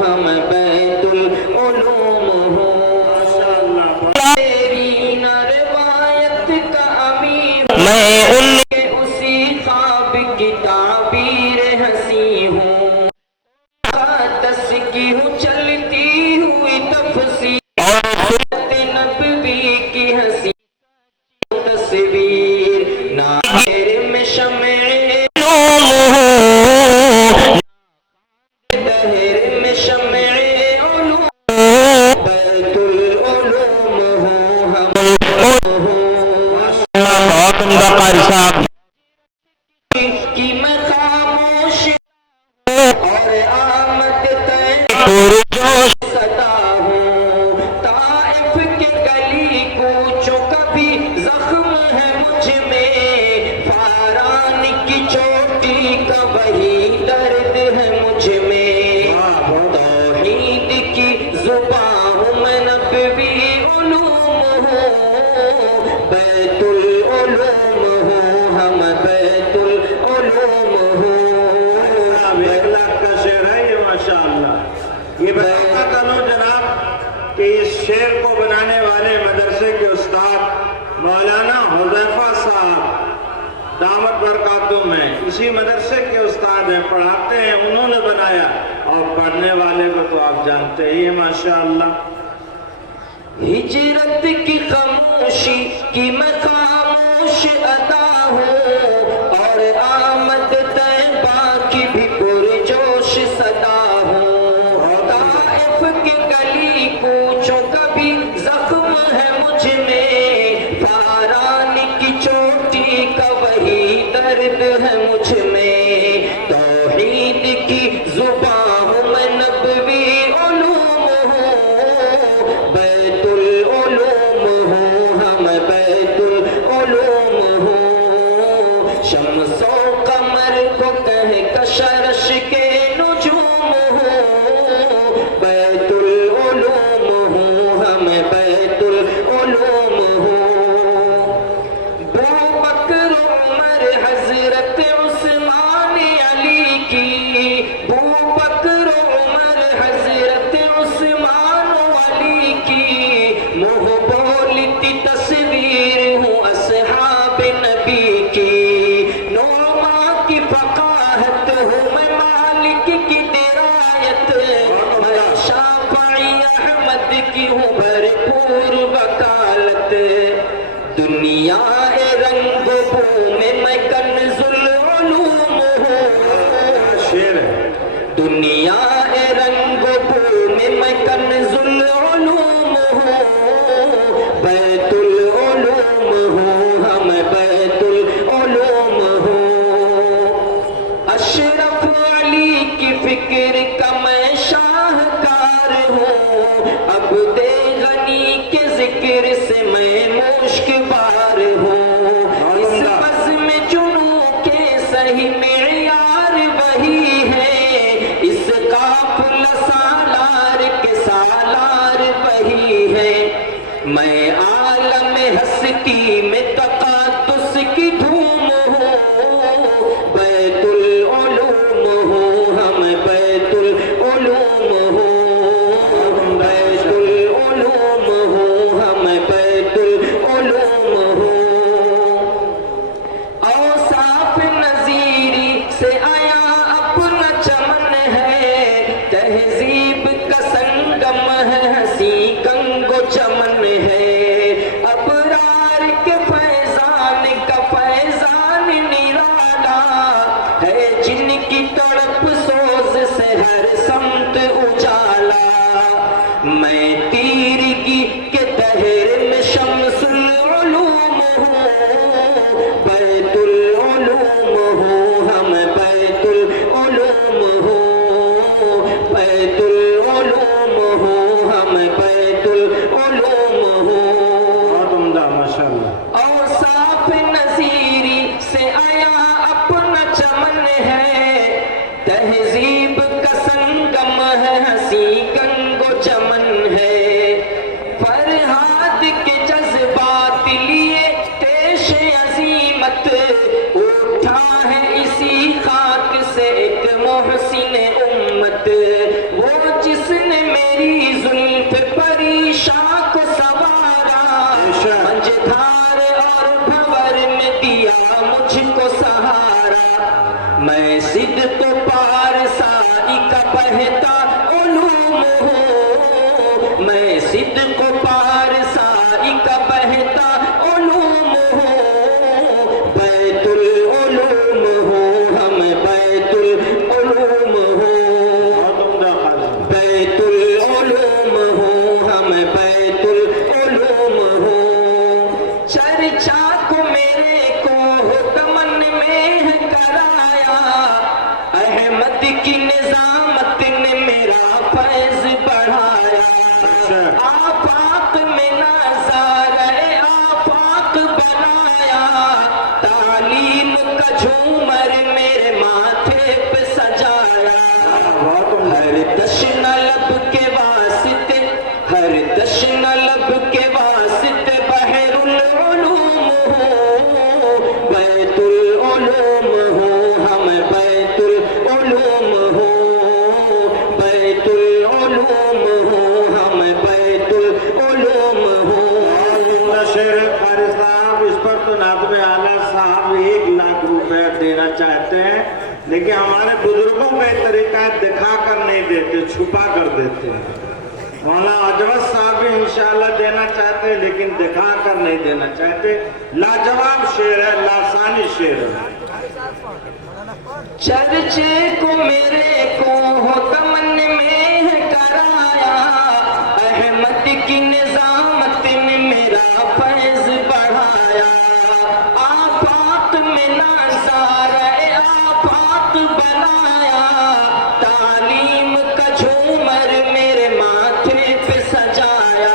ہم بیت العلوم ہوں، تیری نہ روایت کا امیر میں ان کے اسی خواب کی تعبیر حسین ہوں، کی ہوں چلتی ہوئی تفسیر اور نبوی کی حسین تصویر، ناظر میں شمع علوم ہوں، دہر میں شمع علوم، بیت العلوم ہوں ہم بہت عمدہ قاری صاحب کی میں خاموش اور آمد پرجوش صدا ہوں، طائف کے گلی کوچوں کا بھی زخم ہے مجھ میں، فاران کی چوٹی کا وہی درد ہے مجھ میں، توحید کی زبان ہوں میں، نبوی علوم ہوں، بیت العلوم ہوں ہم، بیت العلوم ہوں۔ 1 لاکھ کا شعر ہے یہ ماشاءاللہ۔ یہ بتاتا چلوں جناب کہ اس شعر کو بنانے والے مدرسے کے استاد مولانا حذیفہ صاحب دامت برکاتہم ہیں، اسی مدرسے کے استاد ہیں، پڑھاتے ہیں، انہوں نے بنایا، اور پڑھنے والے کو تو آپ جانتے ہی ہیں ماشاءاللہ۔ ہجرت کی خاموشی کی میں خاموش ادا ہوں، اور آمد طیبہ کی بھی پرجوش صدا ہوں، طائف کے گلی کوچوں کا بھی زخم ہے مجھ میں، فاران کی چوٹی کا وہی درد ہے مجھ میں، توحید کی زبان ہوں میں، نبوی علوم ہوں، بیت العلوم ہوں ہم، بیت العلوم ہوں، شمس و قمر کو کہہ کشرش کے نجوم ہوں، بیت العلوم ہوں ہم، بیت العلوم ہوں، ابو بکر عمر حضرت عثمان علی کی، ابو بکر عمر حضرت عثمان علی کی، منہ بولتی تصویر ہوں اصحاب نبی کی، نعما کی فقاہت ہوں میں، مالک کی درایت، میں شافعی احمد کی ہوں بھرپور وکالت، دنیا رنگ بو میں کنز العلوم ہوں، شعر ہے۔ دنیا رنگ بو میں کنز العلوم ہوں، بیت العلوم ہوں ہم، بیت العلوم ہوں، اشرف علی کی فکر کا میں شاہکار ہوں، عبد غنی کے ذکر سے میں مشکبار ہوں، اس بزم جنوں کے صحیح معیار وہی ہے، اس قافلہ سالار کے سالار وہی ہے، میں عالم ہستی میں تقدس کی دھوم ہوں، بیت العلوم ہوں ہم، بیت کی نظامت نے میرا فیض بڑھایا آفاق میں نظارہ آفاق بنایا تعلیم کا جھومر میرے ماتھے پہ سجایا ہر دشن لب کے واسطے ہر دشن لب کے واسطے بحر العلوم ہو بیت العلوم ہو ہم بیت العلوم ہو بیت العلوم ہو ہم بیت العلوم ہو شیر قاری صاحب اس پر تو ناظم اعلیٰ صاحب 1 لاکھ روپے دینا چاہتے ہیں لیکن ہمارے بزرگوں کا ایک طریقہ ہے دکھا کر نہیں دیتے چھپا کر دیتے ہیں مولانا اجوت صاحب بھی انشاءاللہ دینا چاہتے ہیں لیکن دکھا کر نہیں دینا چاہتے لاجواب شعر ہے لاسانی شعر ہے چرچے کو میرے کو ہو تمن میں ہے کرایا احمد کی نظامت نے میرا فیض بڑھایا آفاق میں نظارہ آفاق بنایا تعلیم کا جھومر میرے ماتھے پہ سجایا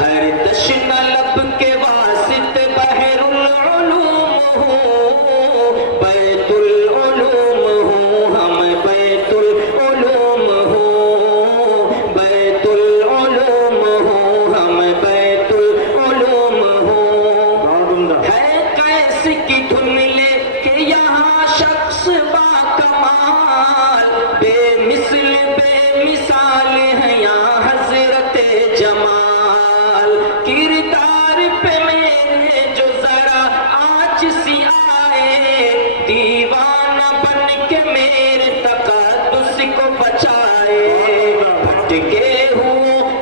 ہر دشن لب کے واسطے بحر العلوم ہو بیت العلوم ہو ہم بیت العلوم ہو بیت العلوم ہو ہم بیت العلوم ہو ہے قیس کی دھن لے کہ یہاں شخص با کمال بے مثل بے مثال ہے یہاں حضرت جمال کردار پہ میرے جو ذرا آج سی آئے دیوانہ بن کے میرے تقدس کو بچائے بھٹکے ہوں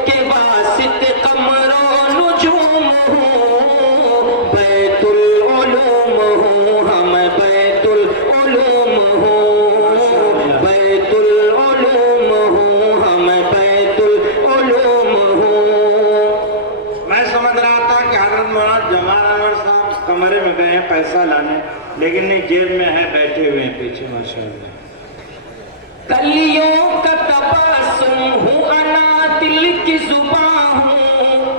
کے واسطے قمر و نجوم ہوں بیت العلوم ہوں ہم بیت العلوم ہوں بیت العلوم ہوں ہم بیت العلوم ہوں میں سمجھ رہا تھا کہ حضرت مولانا جمال انور صاحب کمرے میں گئے ہیں پیسہ لانے لیکن نہیں جیب میں ہے بیٹھے ہوئے ہیں پیچھے ماشاءاللہ کلیوں کا تبسم ہوں انا دل کی زبان ہوں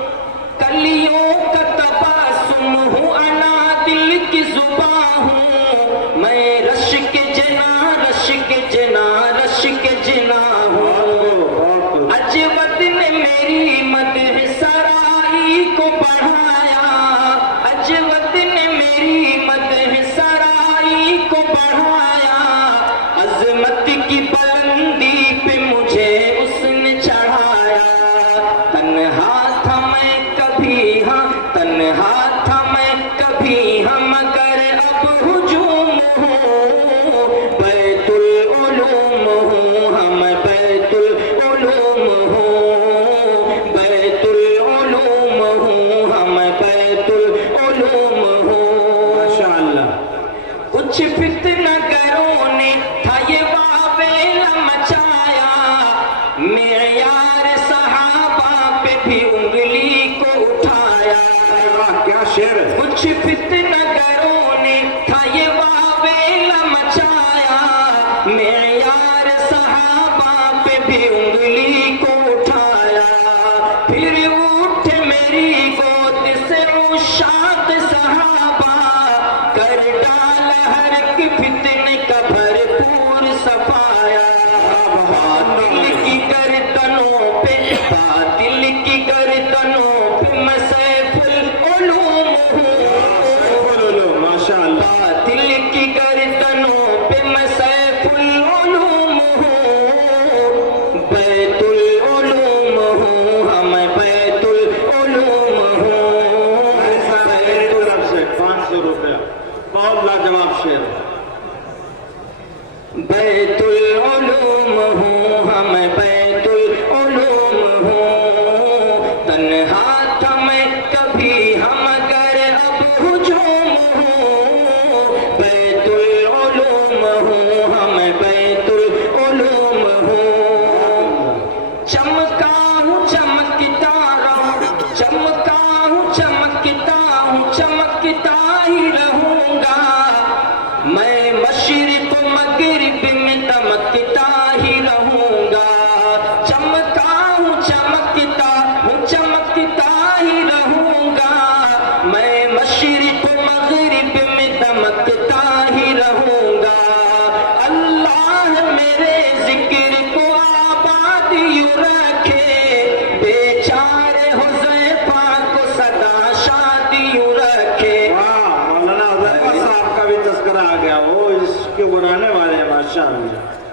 کلیوں کا تبسم ہوں انا دل کی زبان ہوں میں رش کے جنا رش کے جنا رش کے جنا ہوں اجود نے میری مدح سرائی کو بڑھایا اجود نے میری مدح سرائی کو بڑھایا عظمت کی بلندی پہ مجھے اس نے چڑھایا تنہا تھا میں کبھی ہاں تنہا تھا میں کبھی ہاں مگر اب ہجوم ہوں بیت العلوم ہوں ہم بیت العلوم ہوں بیت العلوم ہوں ہم بیت العلوم ہوں ماشاءاللہ کچھ فتنہ گروں نے تھا یہ وابیل مچایا معیار صحابہ پہ بھی انگلی کو اٹھایا کیا شعر ہے کچھ فتنہ گروں نے تھا یہ وابیل مچایا معیار صحابہ پہ بھی انگلی کو اٹھایا پھر اٹھے میری گود سے عشاق صحابہ کر ڈال ہر ایک فتنے کا بھرپور صفایا باطل کی گردنوں پہ باطل کی گردنوں پہ میں سیف العلوم ہوں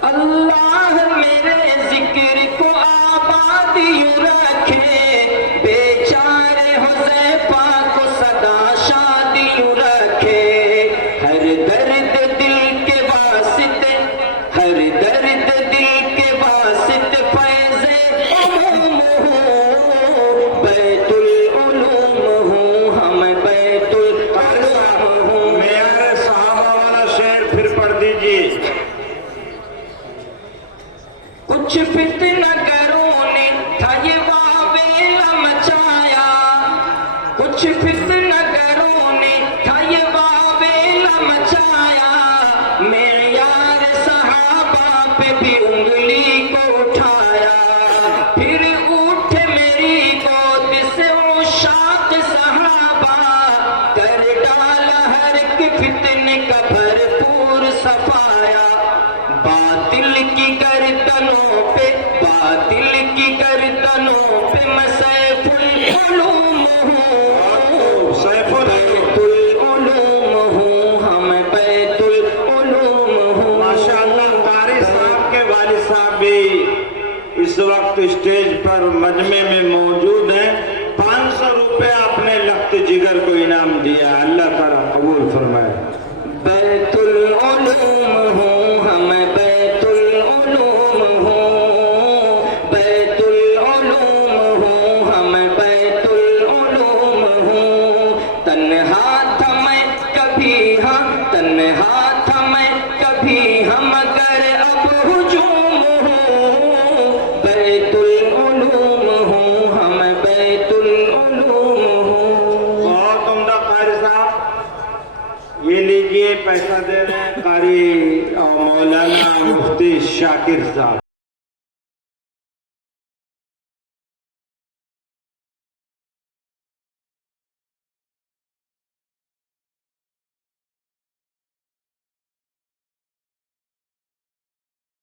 اللہ میرے ذکر کو آباد یوں رکھے، بیچارے حذیفہ کو سدا شاد یوں رکھے، ہر درد دل کے واسطے، ہر درد دل کے واسطے فیض علوم ہوں، بیت العلوم ہوں، ہم بیت العلوم ہوں۔ میرے صحابہ والا شعر پھر پڑھ دیجیے۔ کچھ فتنہ گروں نے تھا یہ واویلا مچایا، کچھ فتنہ گروں نے تھا یہ واویلا مچایا، معیار صحابہ پہ بھی انگلی کو اٹھایا، پھر اٹھے میری گود سے عشاق صحابہ، کر ڈالا ہر ایک فتنے کا بھرپور صفایا، باطل کی گردنوں پہ، باطل کی گردنوں پہ میں سیف العلوم ہوں، سیف العلوم۔ بیت العلوم ہوں، ہم بیت العلوم ہوں۔ ماشاءاللہ قاری صاحب کے والد صاحب بھی اس وقت اسٹیج پر مجمع میں موجود ہیں، 500 روپے اپنے لخت جگر کو انعام دیا، اللہ تعالیٰ قبول فرمائے۔ بیت العلوم ہوں، ہم بیت العلوم ہوں، بیت العلوم ہوں، ہم بیت العلوم ہوں، تنہا تھا میں کبھی، ہاں تنہا تھا میں کبھی، ہم مگر اب ہجوم ہوں، بیت العلوم ہوں، ہم بیت العلوم ہوں۔ بہت عمدہ قاری صاحب، یہ لیجئے پیسہ دے رہے ہیں قاری اور مولانا مفتی شاکر صاحب۔